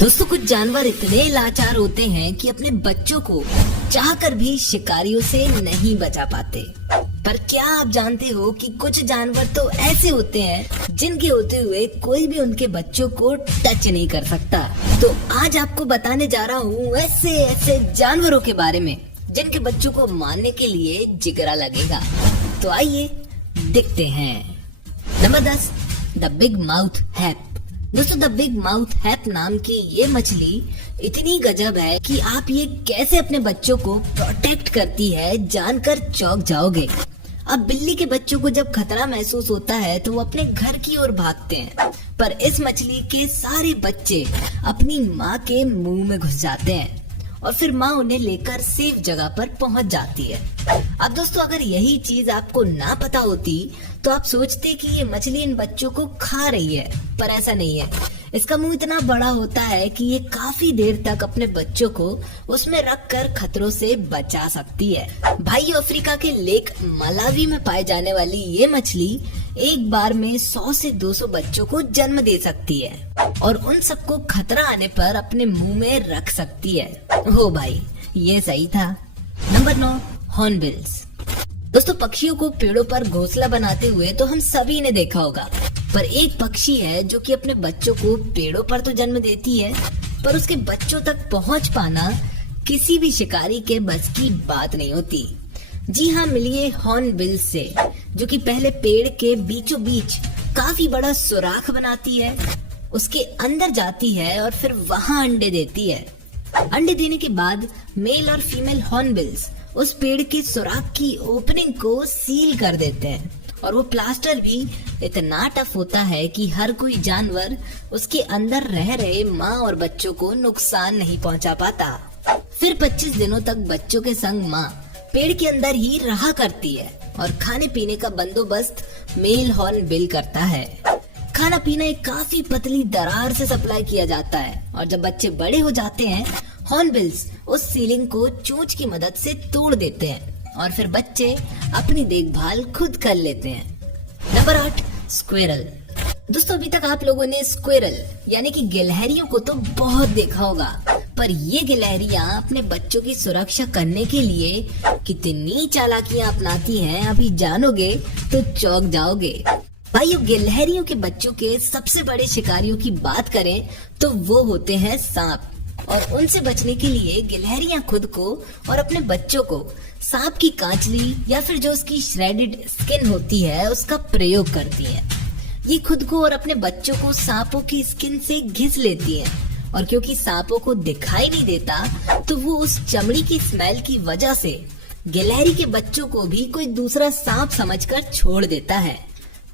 दोस्तों, कुछ जानवर इतने लाचार होते हैं कि अपने बच्चों को चाहकर भी शिकारियों से नहीं बचा पाते। पर क्या आप जानते हो कि कुछ जानवर तो ऐसे होते हैं जिनके होते हुए कोई भी उनके बच्चों को टच नहीं कर सकता। तो आज आपको बताने जा रहा हूँ ऐसे ऐसे जानवरों के बारे में जिनके बच्चों को मारने के लिए जिगरा लगेगा। तो आइए देखते हैं। नंबर 10, द बिग माउथ हैप। दोस्तों, द बिग माउथ हैप नाम की ये मछली इतनी गजब है कि आप ये कैसे अपने बच्चों को प्रोटेक्ट करती है जानकर चौंक जाओगे। अब बिल्ली के बच्चों को जब खतरा महसूस होता है तो वो अपने घर की ओर भागते हैं, पर इस मछली के सारे बच्चे अपनी माँ के मुंह में घुस जाते हैं और फिर माँ उन्हें लेकर सेफ जगह पर पहुंच जाती है। अब दोस्तों, अगर यही चीज आपको ना पता होती तो आप सोचते कि ये मछली इन बच्चों को खा रही है, पर ऐसा नहीं है। इसका मुंह इतना बड़ा होता है कि ये काफी देर तक अपने बच्चों को उसमें रखकर खतरों से बचा सकती है। भाई, अफ्रीका के लेक मलावी में पाए जाने वाली ये मछली एक बार में 100 से 200 बच्चों को जन्म दे सकती है और उन सबको खतरा आने पर अपने मुंह में रख सकती है। हो भाई, ये सही था। Number 9, hornbills. दोस्तों, पक्षियों को पेड़ों पर घोंसला बनाते हुए तो हम सभी ने देखा होगा, पर एक पक्षी है जो कि अपने बच्चों को पेड़ों पर तो जन्म देती है, पर उसके बच्चों तक पहुंच पाना किसी भी शिकारी के बस की बात नहीं होती। जी हाँ, मिलिए हॉर्नबिल से, जो कि पहले पेड़ के बीचों बीच काफी बड़ा सुराख बनाती है, उसके अंदर जाती है और फिर वहां अंडे देती है। अंडे देने के बाद मेल और फीमेल हॉर्नबिल्स उस पेड़ के सुराख की ओपनिंग को सील कर देते हैं और वो प्लास्टर भी इतना टफ होता है कि हर कोई जानवर उसके अंदर रह रहे माँ और बच्चों को नुकसान नहीं पहुंचा पाता। फिर 25 दिनों तक बच्चों के संग माँ पेड़ के अंदर ही रहा करती है और खाने पीने का बंदोबस्त मेल हॉर्नबिल करता है। खाना पीना एक काफी पतली दरार से सप्लाई किया जाता है और जब बच्चे बड़े हो जाते हैं, हॉर्नबिल्स उस सीलिंग को चोंच की मदद से तोड़ देते हैं और फिर बच्चे अपनी देखभाल खुद कर लेते हैं। Number 8, squirrel. दोस्तों, अभी तक आप लोगों ने स्क्विरल यानी कि गिलहरियों को तो बहुत देखा होगा, पर ये गिलहरियां अपने बच्चों की सुरक्षा करने के लिए कितनी चालाकियां अपनाती हैं, अभी जानोगे तो चौंक जाओगे। भाइयों, गिलहरियों के बच्चों के सबसे बड़े शिकारियों की बात करें तो वो होते हैं सांप, और उनसे बचने के लिए गिलहरियां खुद को और अपने बच्चों को सांप की कांचली या फिर जो उसकी श्रेडेड स्किन होती है उसका प्रयोग करती हैं। ये खुद को और अपने बच्चों को सांपों की स्किन से घिस लेती हैं और क्योंकि सांपों को दिखाई नहीं देता तो वो उस चमड़ी की स्मेल की वजह से गिलहरी के बच्चों को भी कोई दूसरा सांप समझकर छोड़ देता है।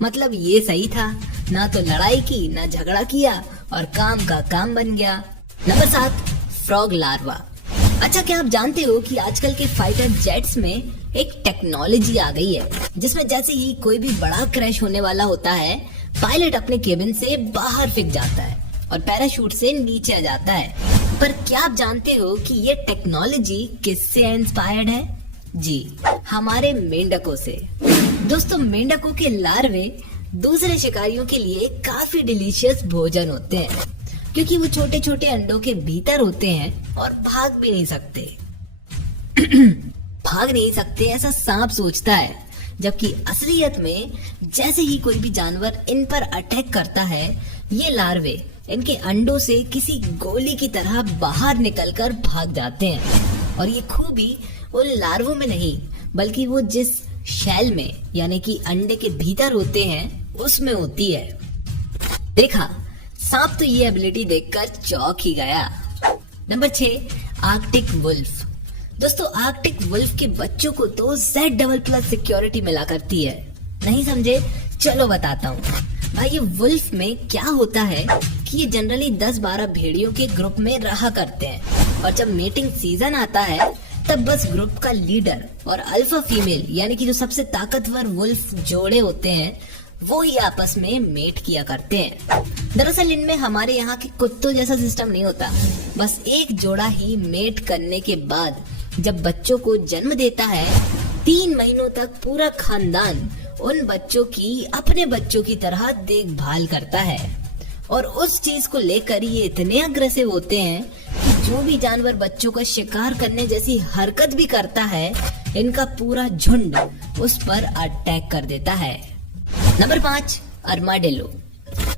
मतलब ये सही था, ना तो लड़ाई की ना झगड़ा किया और काम का काम बन गया। Number 7, frog larva. अच्छा, क्या आप जानते हो कि आजकल के फाइटर जेट्स में एक टेक्नोलॉजी आ गई है जिसमें जैसे ही कोई भी बड़ा क्रैश होने वाला होता है, पायलट अपने केबिन से बाहर फेंक जाता है और पैराशूट से नीचे आ जाता है। पर क्या आप जानते हो कि ये टेक्नोलॉजी किससे इंस्पायर्ड है? जी, हमारे मेंढकों से। दोस्तों, मेंढकों के लार्वे दूसरे शिकारियों के लिए काफी डिलीशियस भोजन होते हैं क्योंकि वो छोटे छोटे अंडों के भीतर होते हैं और भाग भी नहीं सकते। भाग नहीं सकते ऐसा सांप सोचता है, जबकि असलियत में जैसे ही कोई भी जानवर इन पर अटैक करता है, ये लार्वे इनके अंडों से किसी गोली की तरह बाहर निकलकर भाग जाते हैं। और ये खूबी उन लार्वों में नहीं बल्कि वो जिस शेल में यानी कि अंडे के भीतर होते हैं उसमें होती है। देखा, सांप तो ये एबिलिटी देखकर चौंक ही गया। Number 6, Arctic wolf. दोस्तों, आर्कटिक वुल्फ के बच्चों को तो Z++ सिक्योरिटी मिला करती है। नहीं समझे? चलो बताता हूँ। भाई, ये वुल्फ में क्या होता है कि ये जनरली 10-12 भेड़ियों के ग्रुप में रहा करते हैं और जब मीटिंग सीजन आता है तब बस ग्रुप का लीडर और अल्फा फीमेल यानी कि जो सबसे ताकतवर वुल्फ जोड़े होते हैं वो ही आपस में मेट किया करते हैं। दरअसल इनमें हमारे यहाँ के कुत्तों जैसा सिस्टम नहीं होता, बस एक जोड़ा ही मेट करने के बाद जब बच्चों को जन्म देता है 3 महीनों तक पूरा खानदान उन बच्चों की अपने बच्चों की तरह देखभाल करता है और उस चीज को लेकर ये इतने अग्रेसिव होते हैं कि जो भी जानवर बच्चों का शिकार करने जैसी हरकत भी करता है, इनका पूरा झुंड उस पर अटैक कर देता है। नंबर 5, अर्माडेलो।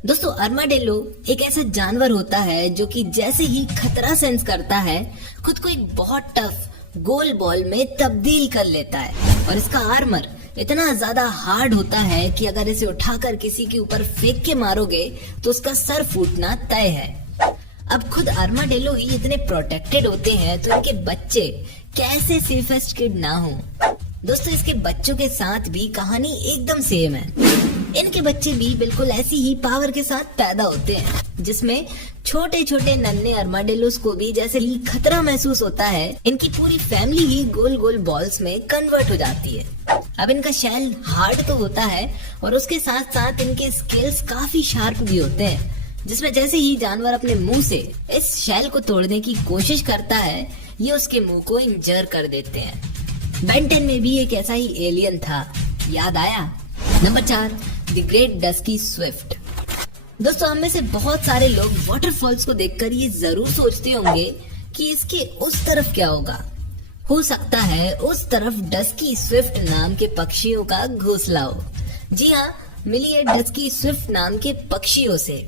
दोस्तों, अर्माडेलो एक ऐसा जानवर होता है जो कि जैसे ही खतरा सेंस करता है, खुद को एक बहुत टफ गोल बॉल में तब्दील कर लेता है और इसका आर्मर इतना ज्यादा हार्ड होता है कि अगर इसे उठाकर किसी के ऊपर फेंक के मारोगे तो उसका सर फूटना तय है। अब खुद अर्माडेलो ही इतने प्रोटेक्टेड होते हैं तो इनके बच्चे कैसे सेफेस्ट किड ना हो। दोस्तों, इसके बच्चों के साथ भी कहानी एकदम सेम है। इनके बच्चे भी बिल्कुल ऐसी ही पावर के साथ पैदा होते हैं, जिसमें छोटे छोटे नन्हे अर्माडेलोस को भी जैसे ही खतरा महसूस होता है, इनकी पूरी फैमिली ही गोल गोल बॉल्स में कन्वर्ट हो जाती है। अब इनका शेल हार्ड तो होता है और उसके साथ साथ इनके स्केल्स काफी शार्प भी होते हैं, जिसमें जैसे ही जानवर अपने मुंह से इस शेल को तोड़ने की कोशिश करता है, ये उसके मुंह को इंजर कर देते हैं। बेन 10 में भी एक ऐसा ही एलियन था, याद आया? Number 4, the great dusky Swift. दोस्तों, हम में से बहुत सारे लोग वाटरफॉल्स को देखकर ये जरूर सोचते होंगे कि इसके उस तरफ क्या होगा। हो सकता है उस तरफ डस्की स्विफ्ट नाम के पक्षियों का घोंसला हो। जी हाँ, मिली है डस्की स्विफ्ट नाम के पक्षियों से,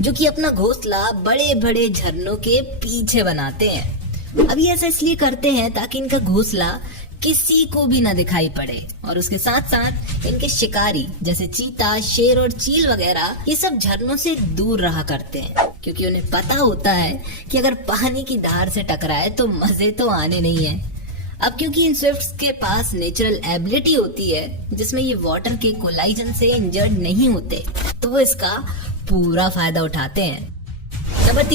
जो कि अपना घोंसला बड़े बड़े झरनों के पीछे बनाते हैं। अब ये ऐसा इसलिए करते हैं ताकि इनका घोंसला किसी को भी ना दिखाई पड़े और उसके साथ साथ इनके शिकारी जैसे चीता, शेर और चील वगैरह ये सब झरनों से दूर रहा करते हैं, क्योंकि उन्हें पता होता है कि अगर पानी की धार से टकराए तो मजे तो आने नहीं है। अब क्योंकि इन स्विफ्ट्स के पास नेचुरल एबिलिटी होती है जिसमें ये वाटर के कोलाइजन से इंजर्ड नहीं होते, तो वो इसका पूरा फायदा उठाते हैं। नंबर 3